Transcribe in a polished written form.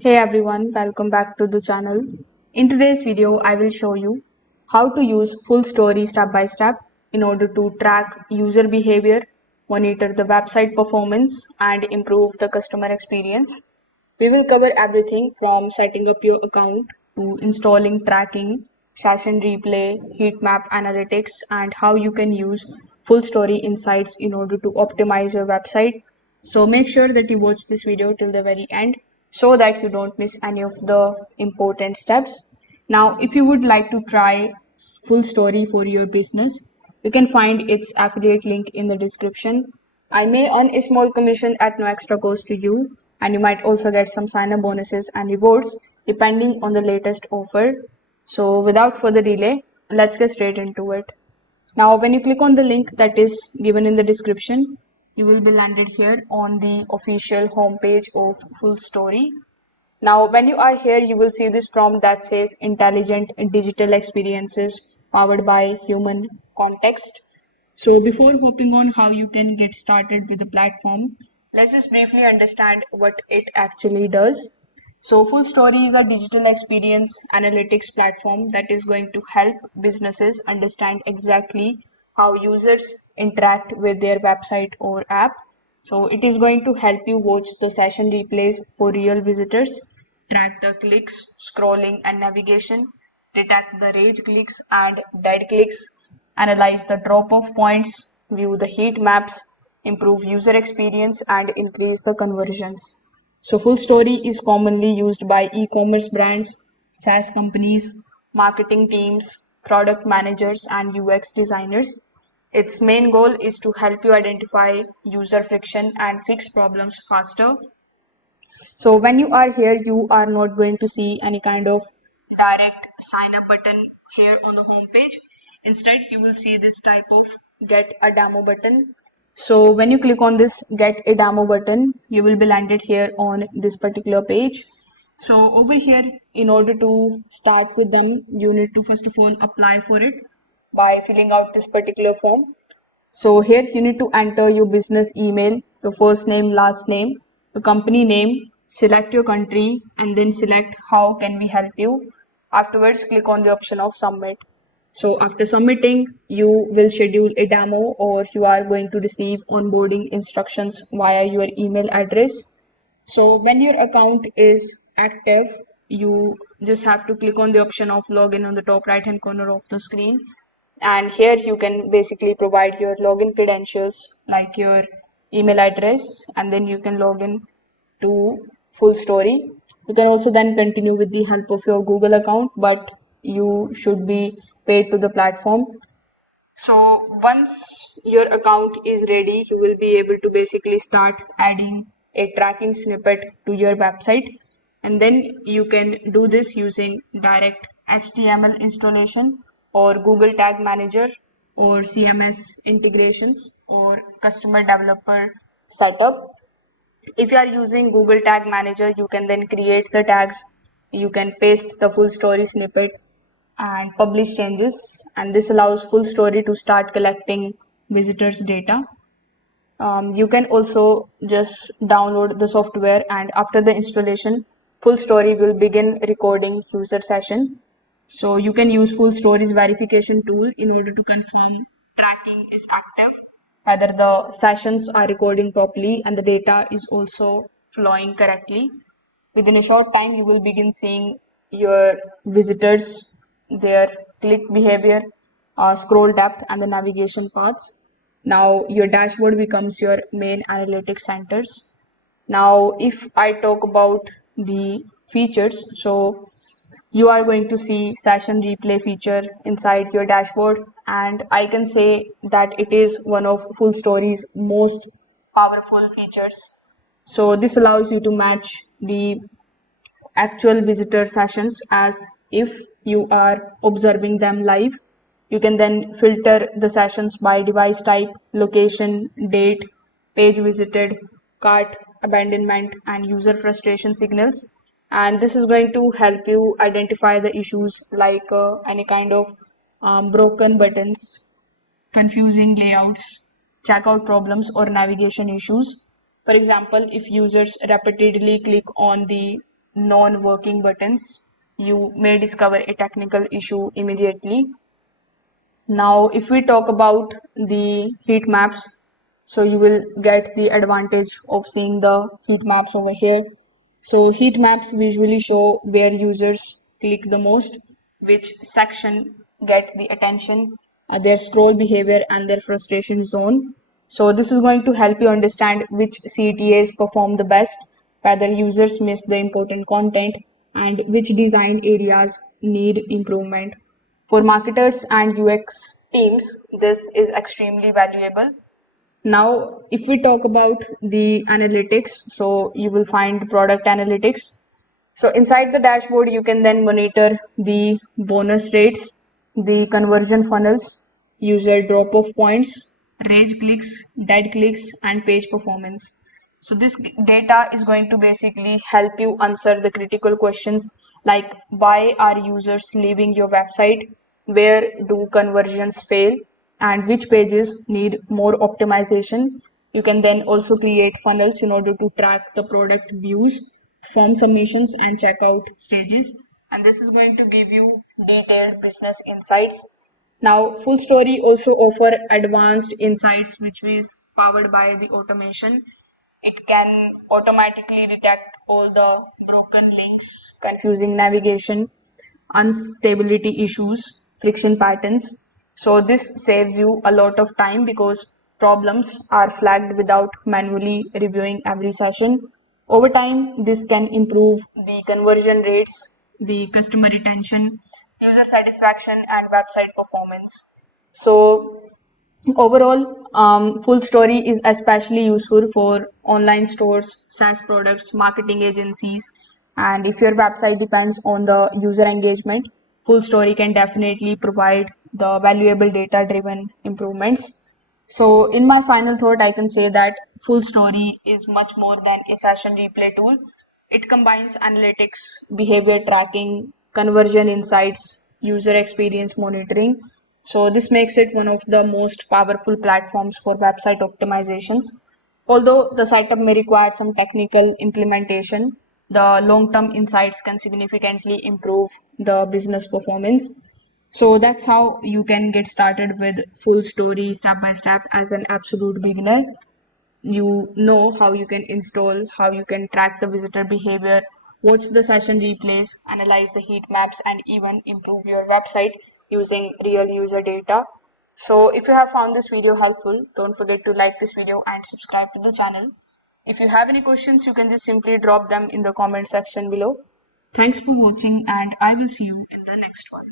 Hey everyone, welcome back to the channel. In today's video, I will show you how to use FullStory step by step in order to track user behavior, monitor the website performance, and improve the customer experience. We will cover everything from setting up your account to installing tracking, session replay, heat map analytics, and how you can use FullStory insights in order to optimize your website. So make sure that you watch this video till the very end so that you don't miss any of the important steps. Now, if you would like to try FullStory for your business, you can find its affiliate link in the description. I may earn a small commission at no extra cost to you, and you might also get some sign up bonuses and rewards depending on the latest offer. So, without further delay, let's get straight into it. Now, when you click on the link that is given in the description, you will be landed here on the official homepage of FullStory. Now, when you are here, you will see this prompt that says intelligent digital experiences powered by human context. So before hopping on how you can get started with the platform, let's just briefly understand what it actually does. So FullStory is a digital experience analytics platform that is going to help businesses understand exactly how users interact with their website or app. So it is going to help you watch the session replays for real visitors, track the clicks, scrolling and navigation, detect the rage clicks and dead clicks, analyze the drop-off points, view the heat maps, improve user experience, and increase the conversions. So FullStory is commonly used by e-commerce brands, SaaS companies, marketing teams, product managers, and UX designers. Its main goal is to help you identify user friction and fix problems faster. So when you are here, you are not going to see any kind of direct sign up button here on the home page. Instead, you will see this type of get a demo button. So when you click on this get a demo button, you will be landed here on this particular page. So over here, in order to start with them, you need to first of all apply for it by filling out this particular form. So here you need to enter your business email, your first name, last name, the company name, select your country, and then select how can we help you. Afterwards, click on the option of submit. So after submitting, you will schedule a demo or you are going to receive onboarding instructions via your email address. So when your account is active, you just have to click on the option of login on the top right hand corner of the screen, and here you can basically provide your login credentials like your email address, and then you can log in to FullStory. You can also then continue with the help of your Google account, but you should be paid to the platform. So once your account is ready, you will be able to basically start adding a tracking snippet to your website. And then you can do this using direct HTML installation or Google Tag Manager or CMS integrations or customer developer setup. If you are using Google Tag Manager, you can then create the tags. You can paste the FullStory snippet and publish changes, and this allows FullStory to start collecting visitors data. You can also just download the software, and after the installation, FullStory will begin recording user session. So you can use FullStory's verification tool in order to confirm tracking is active, whether the sessions are recording properly and the data is also flowing correctly. Within a short time, you will begin seeing your visitors, their click behavior, scroll depth, and the navigation paths. Now, your dashboard becomes your main analytics centers. Now, if I talk about the features, so you are going to see session replay feature inside your dashboard, and I can say that it is one of FullStory's most powerful features. So this allows you to match the actual visitor sessions as if you are observing them live. You can then filter the sessions by device type, location, date, page visited, cart abandonment, and user frustration signals. And this is going to help you identify the issues like any kind of broken buttons, confusing layouts, checkout problems, or navigation issues. For example, if users repeatedly click on the non-working buttons, you may discover a technical issue immediately. Now, if we talk about the heat maps, so you will get the advantage of seeing the heat maps over here. So heat maps visually show where users click the most, which section get the attention, their scroll behavior and their frustration zone. So this is going to help you understand which CTAs perform the best, whether users miss the important content, and which design areas need improvement. For marketers and UX teams, this is extremely valuable. Now, if we talk about the analytics, so you will find the product analytics. So inside the dashboard, you can then monitor the bonus rates, the conversion funnels, user drop-off points, rage clicks, dead clicks, and page performance. So this data is going to basically help you answer the critical questions like why are users leaving your website, where do conversions fail, and which pages need more optimization. You can then also create funnels in order to track the product views, form submissions, and checkout stages. And this is going to give you detailed business insights. Now, FullStory also offer advanced insights, which is powered by the automation. It can automatically detect all the broken links, confusing navigation, unstability issues, friction patterns. So this saves you a lot of time because problems are flagged without manually reviewing every session. Over time, this can improve the conversion rates, the customer retention, user satisfaction, and website performance. So overall, FullStory is especially useful for online stores, SaaS products, marketing agencies, and if your website depends on the user engagement, FullStory can definitely provide the valuable data-driven improvements. So, in my final thought, I can say that FullStory is much more than a session replay tool. It combines analytics, behavior tracking, conversion insights, user experience monitoring. So this makes it one of the most powerful platforms for website optimizations. Although the setup may require some technical implementation, the long-term insights can significantly improve the business performance. So that's how you can get started with FullStory step by step as an absolute beginner. You know how you can install, how you can track the visitor behavior, watch the session replays, analyze the heat maps, and even improve your website using real user data. So if you have found this video helpful, don't forget to like this video and subscribe to the channel. If you have any questions, you can just simply drop them in the comment section below. Thanks for watching, and I will see you in the next one.